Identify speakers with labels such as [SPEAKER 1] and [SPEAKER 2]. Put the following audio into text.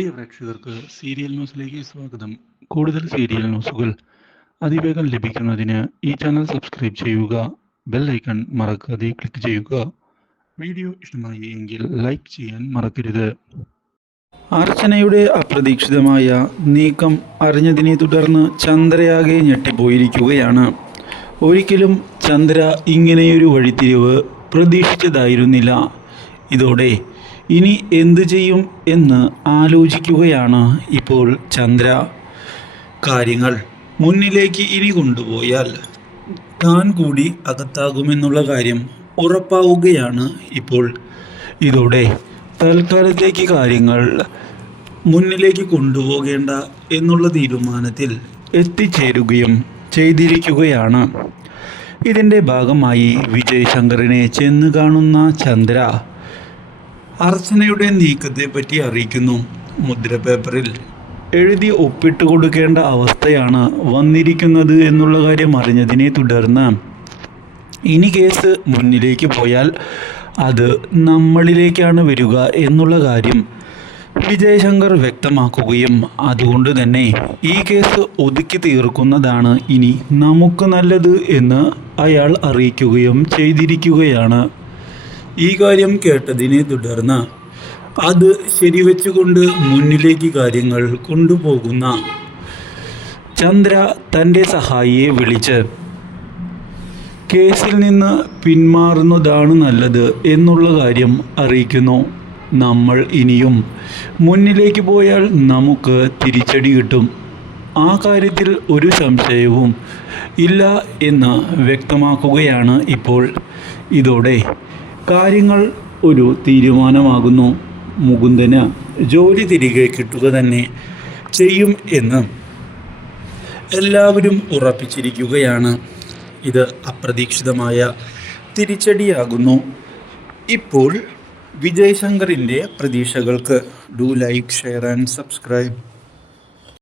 [SPEAKER 1] പ്രിയ പ്രേക്ഷകർക്ക് സീരിയൽ ന്യൂസിലേക്ക് സ്വാഗതം. കൂടുതൽ സീരിയൽ ന്യൂസുകൾ അതിവേഗം ലഭിക്കുന്നതിന് ഈ ചാനൽ സബ്സ്ക്രൈബ് ചെയ്യുക ബെൽ ഐക്കൺ മറക്കാതെ ക്ലിക്ക് ചെയ്യുക. വീഡിയോ ഇഷ്ടമായി എങ്കിൽ ലൈക്ക് ചെയ്യാൻ മറക്കരുത്. അർച്ചനയുടെ അപ്രതീക്ഷിതമായ നീക്കം അറിഞ്ഞതിനെ തുടർന്ന് ചന്ദ്രയാകെ ഞെട്ടിപ്പോയിരിക്കുകയാണ്. ഒരിക്കലും ചന്ദ്ര ഇങ്ങനെയൊരു വഴിത്തിരിവ് പ്രതീക്ഷിച്ചതായിരുന്നില്ല. ഇതോടെ ഇനി എന്തു ചെയ്യും എന്ന് ആലോചിക്കുകയാണ് ഇപ്പോൾ ചന്ദ്ര. കാര്യങ്ങൾ മുന്നിലേക്ക് ഇനി കൊണ്ടുപോയാൽ താൻ കൂടി അകത്താകുമെന്നുള്ള കാര്യം ഉറപ്പാവുകയാണ് ഇപ്പോൾ. ഇതോടെ തൽക്കാലത്തേക്ക് കാര്യങ്ങൾ മുന്നിലേക്ക് കൊണ്ടുപോകേണ്ട എന്നുള്ള തീരുമാനത്തിൽ എത്തിച്ചേരുകയും ചെയ്തിരിക്കുകയാണ്. ഇതിന്റെ ഭാഗമായി വിജയ് ശങ്കറിനെ ചെന്ന് കാണുന്ന ചന്ദ്ര അർച്ചനയുടെ നീക്കത്തെപ്പറ്റി അറിയിക്കുന്നു മുദ്ര പേപ്പറിൽ എഴുതി ഒപ്പിട്ട് കൊടുക്കേണ്ട അവസ്ഥയാണ് വന്നിരിക്കുന്നത് എന്നുള്ള കാര്യം അറിഞ്ഞതിനെ തുടർന്ന് ഇനി കേസ് മുന്നിലേക്ക് പോയാൽ അത് നമ്മളിലേക്കാണ് വരിക എന്നുള്ള കാര്യം വിജയശങ്കർ വ്യക്തമാക്കുകയും അതുകൊണ്ട് തന്നെ ഈ കേസ് ഒതുക്കി തീർക്കുന്നതാണ് ഇനി നമുക്ക് നല്ലത് എന്ന് അയാൾ അറിയിക്കുകയും ചെയ്തിരിക്കുകയാണ്. ഈ കാര്യം കേട്ടതിനെ തുടർന്ന് അത് ശരിവെച്ചുകൊണ്ട് മുന്നിലേക്ക് കാര്യങ്ങൾ കൊണ്ടുപോകുന്ന ചന്ദ്ര തന്റെ സഹായിയെ വിളിച്ച് കേസിൽ നിന്ന് പിന്മാറുന്നതാണ് നല്ലത് എന്നുള്ള കാര്യം അറിയിക്കുന്നു. നമ്മൾ ഇനിയും മുന്നിലേക്ക് പോയാൽ നമുക്ക് തിരിച്ചടി കിട്ടും. ആ കാര്യത്തിൽ ഒരു സംശയവും ഇല്ല എന്ന് വ്യക്തമാക്കുകയാണ് ഇപ്പോൾ. ഇതോടെ കാര്യങ്ങൾ ഒരു തീരുമാനമാകുന്നു. മുകുന്ദന് ജോലി തിരികെ കിട്ടുക തന്നെ ചെയ്യും എന്ന് എല്ലാവരും ഉറപ്പിച്ചിരിക്കുകയാണ്. ഇത് അപ്രതീക്ഷിതമായ തിരിച്ചടിയാകുന്നു. ഇപ്പോൾ വിജയ് ശങ്കറിന്റെ പ്രതീക്ഷകൾക്ക് do like share and subscribe